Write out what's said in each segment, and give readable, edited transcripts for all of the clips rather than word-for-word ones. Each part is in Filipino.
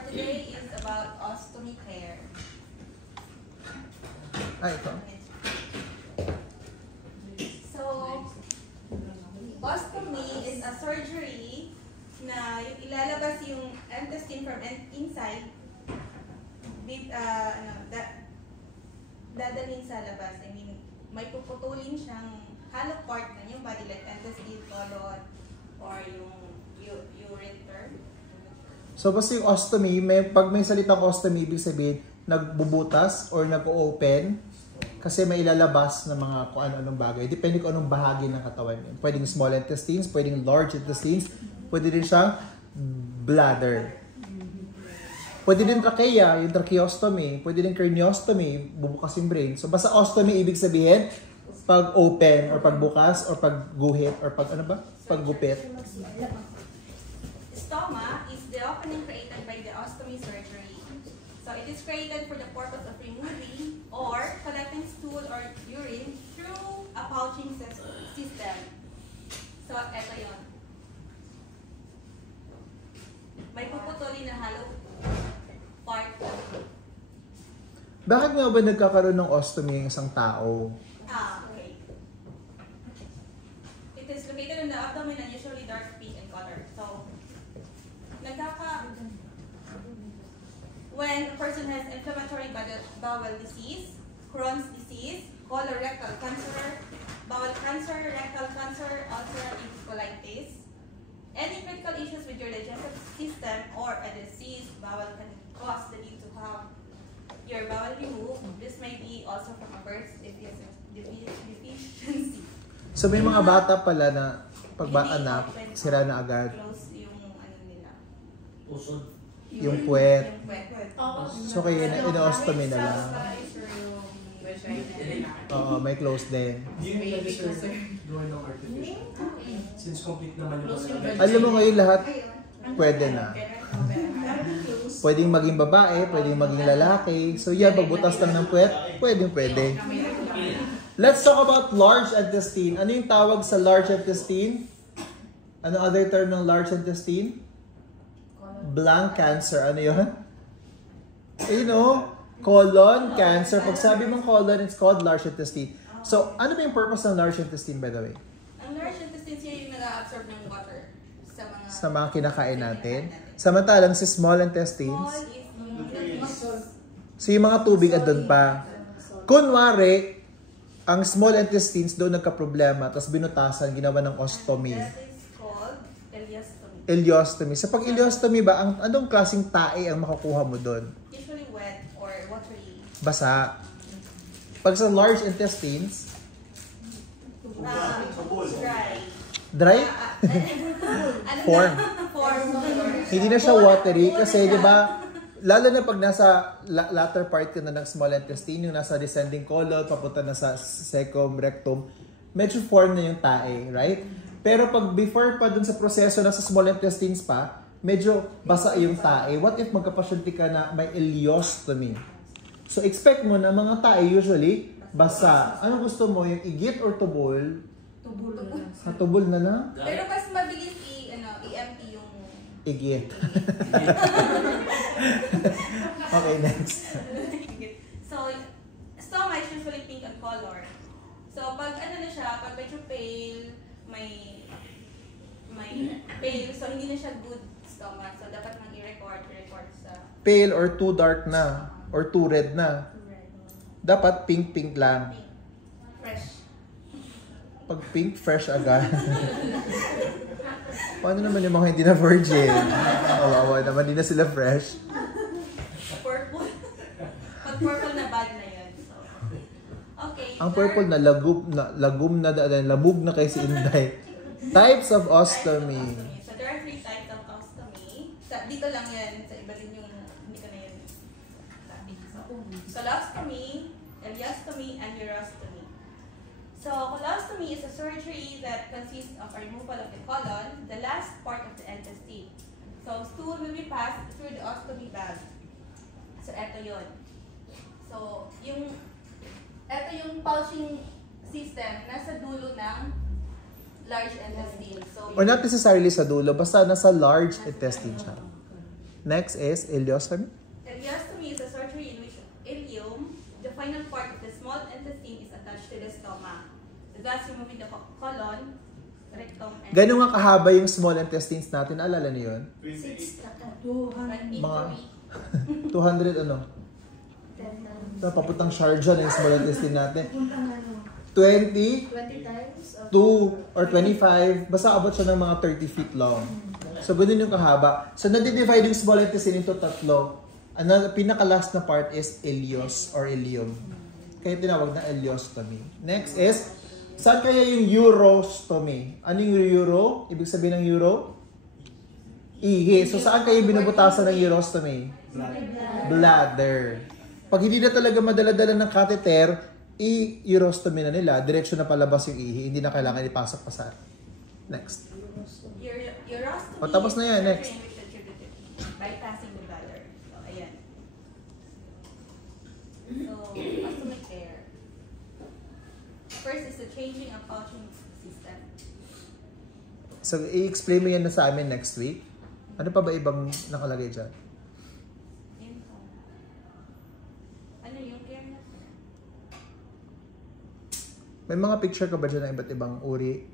for today is about ostomy care. Ito. So, ostomy is a surgery na ilalabas yung intestine from inside, dadalhin sa labas. I mean, may puputulin siyang hollow part na yung body like intestine, colon, or yung ureter. So basta yung ostomy, pag may salitang ostomy, ibig sabihin, nagbubutas or nag-open kasi may ilalabas na mga kung ano-anong bagay. Depende kung anong bahagi ng katawan yun. Pwedeng small intestines, pwedeng large intestines, pwede din siyang bladder. Pwede din trachea, yung tracheostomy, pwede din craniostomy, bubukas yung brain. So basta ostomy, ibig sabihin, pag open or pagbukas or pagguhit or pag ano ba? Paggupit. Stoma is the opening created by the ostomy surgery. So it is created for the purpose of removing or collecting stool or urine through a pouching system. So eto yun. May puputulin na hollow part. Bakit nga ba nagkakaroon ng ostomy ng isang tao? Okay. It is located in the abdomen and usually dark pink in color. So, when a person has inflammatory bowel disease, Crohn's disease, colorectal cancer, bowel cancer, rectal cancer, ulcerative colitis, any critical issues with your digestive system or a diseased bowel can cause the need to have your bowel removed. This may be also from a birth deficiency. So may mga bata pala na pagbaanak, sira na agad. Close yung ano nila. Usod. Yung puwet. Yung puwet. So kaya ina-ostomy na lang. Oo, may close din. Doon ng artificial. Since complete naman yung Alam mo ngayon lahat, pwede na. Pwedeng maging babae, pwedeng maging lalaki. So yeah, pagbutas lang ng puwet, pwede. Let's talk about large intestine. Ano yung tawag sa large intestine? Ano other term ng large intestine? Blank cancer. Ano yun? You know, colon cancer. Pag sabi mong colon, it's called large intestine. So, ano ba yung purpose ng large intestine, by the way? Ang large intestine siya yung nag-absorb ng water sa mga kinakain natin. Samantalang si small intestines, so yung mga tubig andun pa. Kunwari, ang small intestines doon nagka-problema, tapos binutasan, ginawa ng ostomy. That is called ileostomy. Ileostomy. Sa pag-ileostomy ba, anong klaseng tae ang makukuha mo doon? Usually wet or watery. Basa. Pag sa large intestines, Dry. dry? Form. Form. Hindi na siya watery kasi, di ba, lalo na pag nasa latter part ka na ng small intestine, yung nasa descending colon, papunta na sa cecum, rectum, medyo form na yung tae, right? Pero pag before pa dun sa proseso na sa small intestines pa, medyo basa yung tae. What if magkapasyente ka na may ileostomy? So expect mo na mga tae usually basa. Ano gusto mo? Yung igit or tubol? Tubol. Sa tubol na lang? Pero mas mabilis i-empty yung Igit. Okay, next. So, stoma is usually pink in color. So, pag ano na siya, pag medyo pale, may pale, so hindi na siya good stoma. So, dapat nang i-record sa Pale or too dark na? Or too red na? Dapat pink lang. pink. Fresh. Pag pink, fresh agad. Paano naman yung mga hindi na virgin? Kawawa naman, hindi na sila fresh. Purple. Pag purple na bad na yun. So, okay. Ang purple na labog na kay si Inday. Types of ostomy. So, there are 3 types of ostomy. Dito lang yan. Sa iba din yung hindi ko na yun sabi. So, colostomy, ileostomy, and urostomy. So, colostomy is a surgery that consists of a removal of the colon, the last part of the intestine. So, stool will be passed through the ostomy bag. So, eto yun. So, eto yung pouching system nasa dulo ng large intestine. So, Or not necessarily sa dulo, basta nasa large intestine siya. Next is ileostomy. Ileostomy is a surgery in which ileum, the final part of the small intestine, is attached to the stomach, thus removing the colon, rectum, and Gano'n nga kahaba yung small intestines natin? Alala niyo yun? 200. Mga 200 ano? Papuntang Sharjah na yung small intestine natin. 20 times? 2 or 25, basta abot siya ng mga 30 feet long. So, ganun yung kahaba. So, nadi-divide yung small intestine into tatlo. Ang pinaka-last na part is ileus or ileum. Kaya tinawag na ileostomy. Next is, saan kaya yung urostomy? Ano yung euro? Ibig sabihin ng euro? Ihi. So, saan kayo binubutasan ng urostomy? Bladder. Pag hindi na talaga madala-dala ng catheter, i-urostomy na nila, diretsyo na palabas yung ihi, hindi na kailangan ipasok pa sa Next. Urostomy O, tapos na yan, is next. surgery in which the tributary, bypassing the bladder. So, ayan. So, ostomy care. First is the changing of pouching system. So, i-explain mo yan na sa amin next week. Ano pa ba ibang nakalagay dyan? Yun po. Ano yung care na? May mga picture ka ba dyan ng iba't ibang uri?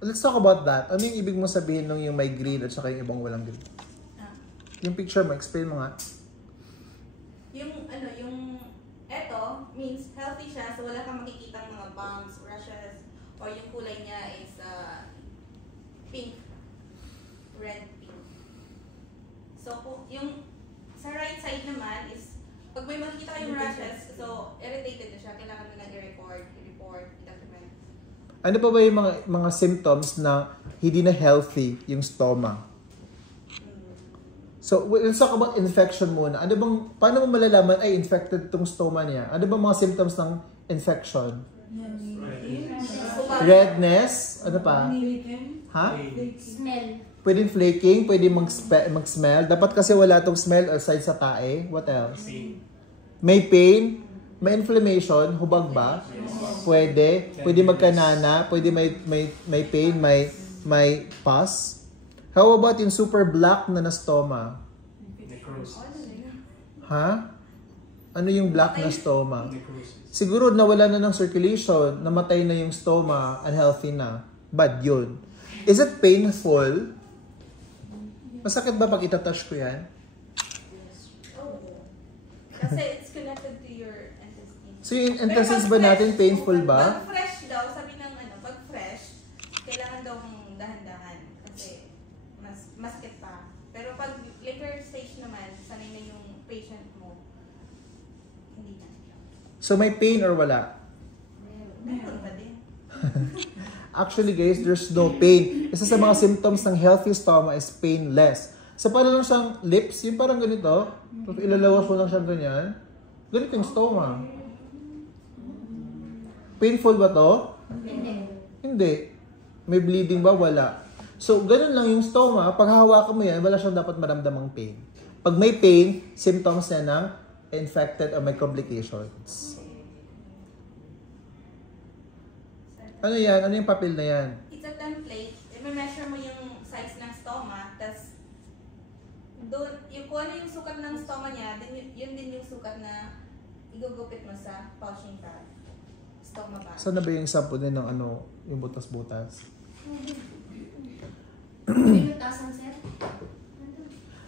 Let's talk about that. Ano yung ibig mo sabihin nung yung may green at saka yung ibang walang green? Ah. Yung picture mo, explain mo nga. Yung eto means healthy siya, so wala kang makikita mga bumps, rashes, or yung kulay niya is pink, red pink. So yung sa right side naman is pag may makikita kayong rashes, so irritated na siya, kailangan mo na i-report, i-document. Ano pa ba yung mga symptoms na hindi na healthy yung stoma? So, let's talk about infection muna. Paano mo malalaman, ay, infected tong stoma niya? Ano ba mga symptoms ng infection? Redness? Ano pa? Ha? Smell. Pwedeng flaking, pwedeng mag-smell. Dapat kasi wala tong smell aside sa tae. What else? May pain? May inflammation? Hubag ba? Pwede. Pwede magkanana. Pwede may pain, may pus. How about yung super black na stoma? Necrosis. Ha? Ano yung black na stoma? Necrosis. Siguro nawala na ng circulation, namatay na yung stoma, unhealthy na. Bad yun. Is it painful? Masakit ba pag itatouch ko yan? Kasi it's connected to your intestine. So yung intestines ba natin painful ba? Pag fresh daw, sabi ng pag fresh, kailangan daw dahan-dahan kasi masakit pa. Pero pag later stage naman, sanay na yung patient mo, hindi na. So may pain or wala? Meron pa din. Actually guys, there's no pain. Isa sa mga symptoms ng healthy stoma is painless. So para lang siyang lips, yung parang ganito. Ilalawas mo lang siyang ganyan. Ganito yung stoma. Painful ba to? Hindi. May bleeding ba? Wala. So, ganun lang yung stoma. Pag hawakan mo yan, wala siyang dapat maramdamang pain. Pag may pain, symptoms na ng infected or may complications. Ano yan? Ano yung papel na yan? It's a template. I-measure mo yung size ng stoma, tas doon, kung ano yung sukat ng stoma niya, yun din yung sukat na igugupit mo sa pouching bag. Stoma bag. Saan na ba yung sample din ng yung butas-butas? Pinutasan, sir?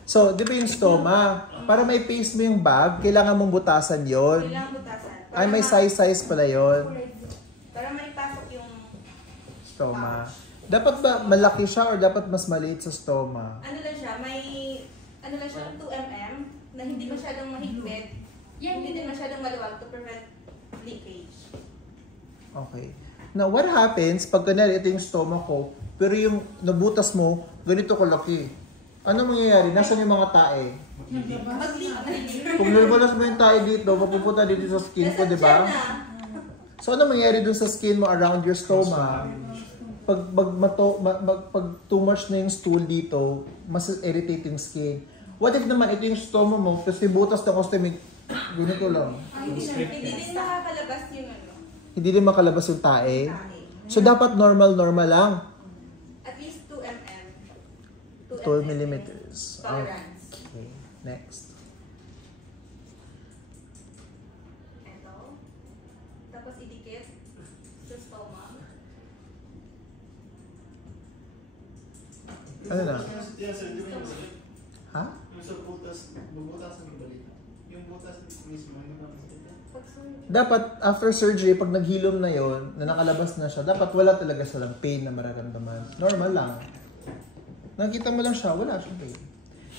So, di ba yung stoma? Para may paste mo yung bag, kailangan mong butasan yon. Kailangan butasan. Ay, may size pala yon. Para maipasok yung Stoma. Dapat ba malaki siya or dapat mas maliit sa stoma? ano lang siya, ano lang siya, 2 mm na hindi masyadong mahigpit, hindi din masyadong maluwag to prevent leakage. Okay. Now, what happens pag ganyan ito yung stoma ko, pero yung nabutas mo, ganito kalaki? Ano mangyayari? Nasaan yung mga tae? Mag-leak na. Kung nalbalas mo yung tae dito, mapupunta dito sa skin ko, di ba? So, ano mangyayari dun sa skin mo around your stoma? Pag too much na yung stool dito, mas irritate yung skin. What if naman ito yung stoma mo, tapos yung butas na ostomy, ganito lang. Hindi din nakakalabas yung Hindi din makalabas yung tae. tae. So, dapat normal lang. At least 2 mm. 2 to 12 millimeters. Tolerance. Okay, next. Ito. Tapos idikit sa stomach. Ano na? Ha? Yung sa butas, bubutas ang balita. Yung butas mismo, yung nakasakit. Dapat after surgery, pag naghilom na yon, na nakalabas na siya, dapat wala talaga silang pain na mararamdaman. Normal lang. Nakita mo lang siya, wala siyang pain.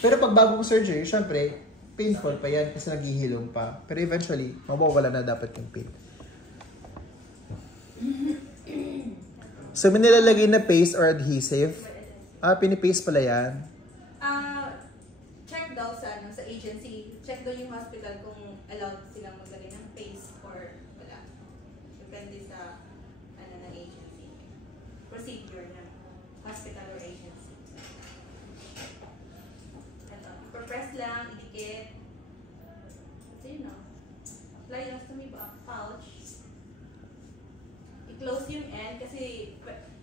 Pero pag bagong surgery, syempre, painful pa yan kasi naghihilom pa. Pero eventually, mawawala na dapat yung pain. So, may nilalagay na paste or adhesive. Pinipaste pala yan. Check daw sa agency. Check daw yung hospital kung allowed silang maglagay ng paste or wala. Depende sa ng agency. Procedure ng hospital or agency. Ito. Press lang, idikit. So yun o. Lyostomy pouch. I-close yung end kasi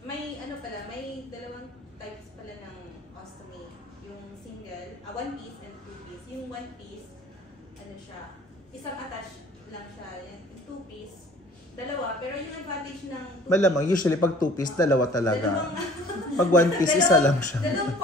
may may dalawang types pala ng ostomy. Yung single, one piece and two piece. Yung one piece, siya, isang attach lang siya. Yung two piece, dalawa. Pero yung advantage ng two Malamang, usually pag two piece, dalawa talaga. Dalawang, Pag one piece, isa lang siya. Dalawang